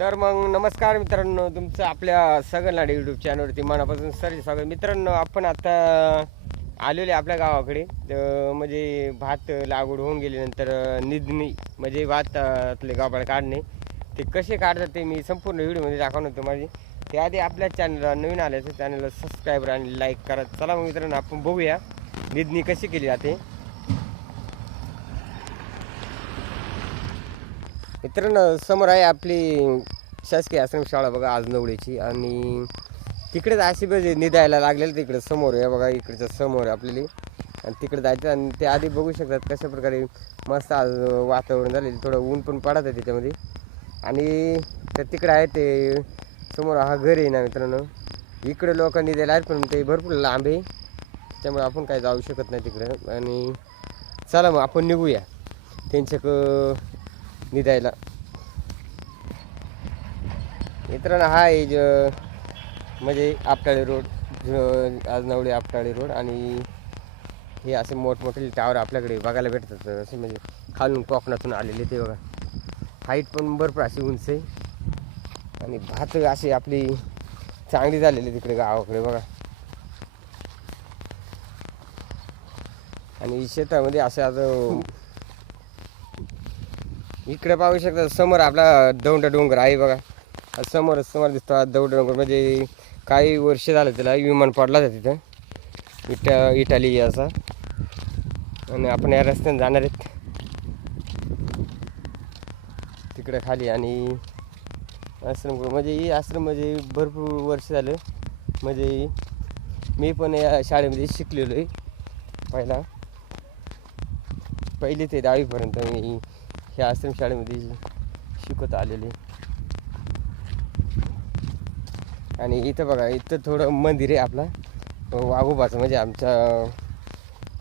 तर मग नमस्कार मित्रांनो तुमचं आपल्या सगळ्यांना यूट्यूब चॅनलवरती मनापासून सर स्वागत. मित्रांनो आपण आता आलेले आपल्या गावाकडे. तर म्हणजे भात लागवड होऊन गेल्यानंतर निधनी म्हणजे भातातले गावाला काढणे. ते कसे काढतात ते मी संपूर्ण व्हिडिओमध्ये दाखवणार होतो माझी. त्याआधी आपल्या चॅनलला नवीन आल्याचं चॅनलला सबस्क्राईबर आणि लाईक करा. चला मग मित्रांनो आपण बघूया निधनी कशी केली जाते. मित्रांनो समोर आहे आपली शासकीय आश्रमशाळा बघा आज नवळीची आणि तिकडेच अशी म्हणजे निधायला लागलेलं तिकडे समोर आहे बघा इकडच्या समोर आहे आपल्याला. आणि तिकडे जायचं आणि ते आधी बघू शकतात कशा प्रकारे मस्त आज वातावरण झालेलं थोडं ऊन पण पडत आहे त्याच्यामध्ये. आणि तर तिकडे आहे ते समोर हा घर आहे ना मित्रांनो. इकडे लोकांनी द्यायला आहेत पण ते भरपूर लांब आहे. त्यामुळे आपण काय जाऊ शकत नाही तिकडं. आणि चला मग आपण निघूया. त्यांच्याक निघायला मित्रांनो हा आहे ज म्हणजे आपटाळे रोड आज नवळे आपटाळे रोड आणि हे असे मोठमोठे टावर आपल्याकडे बघायला भेटतात. असे म्हणजे खालून कोकणातून आलेले ते बघा. हाईट पण भरपूर अशी उंच आहे. आणि भात अशी आपली चांगली झालेली तिकडे गावाकडे बघा. आणि शेतामध्ये असे आता इकडे पाहू शकता समोर आपला दौंड डोंगर आहे बघा. समोर समोर दिसतो दौंड डोंगर. म्हणजे काही वर्ष झालं त्याला विमान पडला होता तिथं. इटा इटाली असा. आणि आपण या रस्त्याने जाणार आहेत. तिकडे खाली आणि आश्रम म्हणजे ही आश्रम म्हणजे भरपूर वर्ष झालं. म्हणजे मी पण या शाळेमध्ये शिकलेलो आहे. पहिला. पहिली ते दहावीपर्यंत मी ह्या आश्रम शाळेमध्ये शिकवत आलेले. आणि इथं बघा इथं थोडं मंदिर आहे आपला. वाघोबाचं म्हणजे आमच्या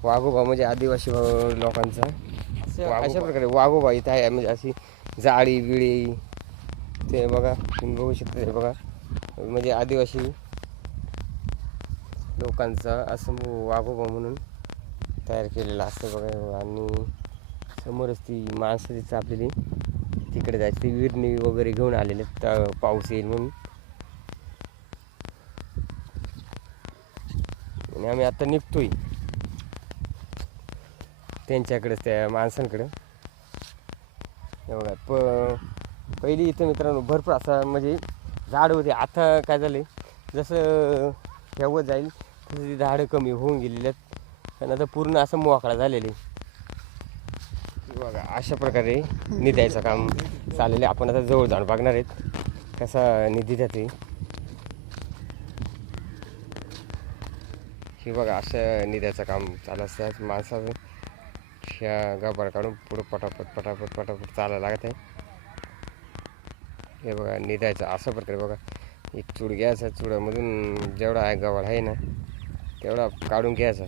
वाघोबा म्हणजे आदिवासी लोकांचा. अशा प्रकारे वाघोबा इथं आहे म्हणजे अशी जाळी बिळी ते बघा तुम्ही बघू शकता ते बघा. म्हणजे आदिवासी लोकांचा असं वाघोबा म्हणून तयार केलेलं असतं बघा. आणि समोरच ती माणसं तिथं चापलेली तिकडे जायची. ती विरणी वगैरे घेऊन आलेले आहेत, त- पाऊस येईल म्हणून. आणि आम्ही आता निघतोय. त्यांच्याकडेच त्या माणसांकडं. एवढं बघा प पहिली इथं मित्रांनो भरपूर असा म्हणजे झाड होते. आता काय झालं जसं ठेवत जाईल तसं ती झाडं कमी होऊन गेलेली आहेत. आणि आता पूर्ण असं मोकळा झालेले बघा अशा प्रकारे निध्याचं काम चाललेलं आहे. आपण आता जवळ जाऊन बघणार आहेत कसा निधी जाते हे बघा असं निध्याचं काम चालू असतात माणसाचं ह्या गाभार काढून पुढं पटापट पटापट पटापट चालायला लागत आहे. हे बघा निधायचं असं प्रकारे बघा. एक चूड घ्यायचा चुडामधून जेवढा आहे गव्हाळ आहे ना तेवढा काढून घ्यायचा.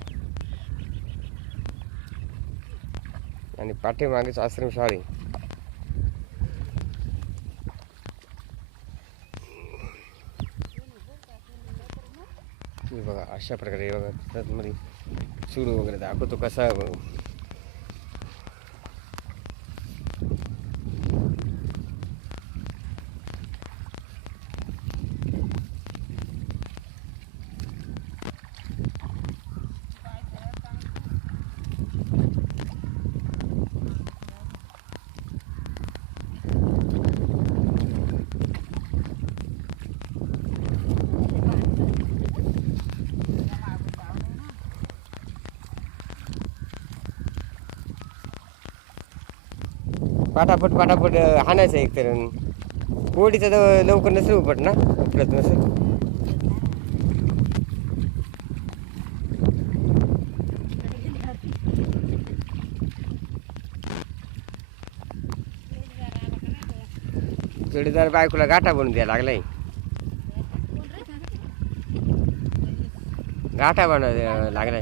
आणि पाठीमागेच आश्रमशाळी हे बघा अशा प्रकारे बघा बघा त्यामध्ये सूर वगैरे दाखवतो कसा पाटापट पाटापट हाणायचं एक तर. पोडीचं तर लवकर नसेल उपट ना? उपलत नसेल. जोडीदार बायकोला गाठा बनून द्यायला लागलाय. गाठा बनवायला लागलाय.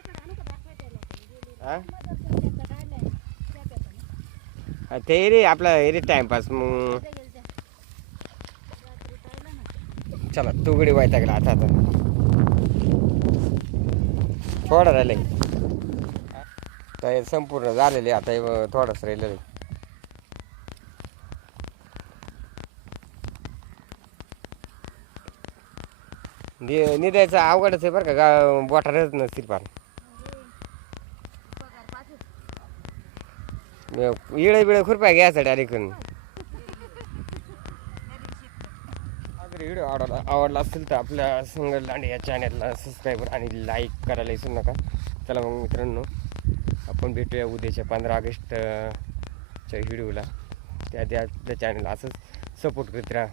हा? ते रे आपला रे टाइमपास मग. चला तुगडी व्हायचा गेला आता आता. थोडा राहिले तर संपूर्ण झालेले आता हे थोडंच राहिलेलं नि- निदायचं अवघडच आहे बरं का गा बोटारच नसतील फार इळे बिळे खुरप्या घ्यायचा डायरेक्ट व्हिडिओ आवडला आवडला असेल तर आपल्या सिंगल लांडे या चॅनलला सबस्क्राईब आणि लाईक करायला विसरू नका. चला मग मित्रांनो आपण भेटूया उद्याच्या पंधरा ऑगस्टच्या व्हिडिओला. त्या त्या त्या चॅनलला असंच सपोर्ट करत राहा.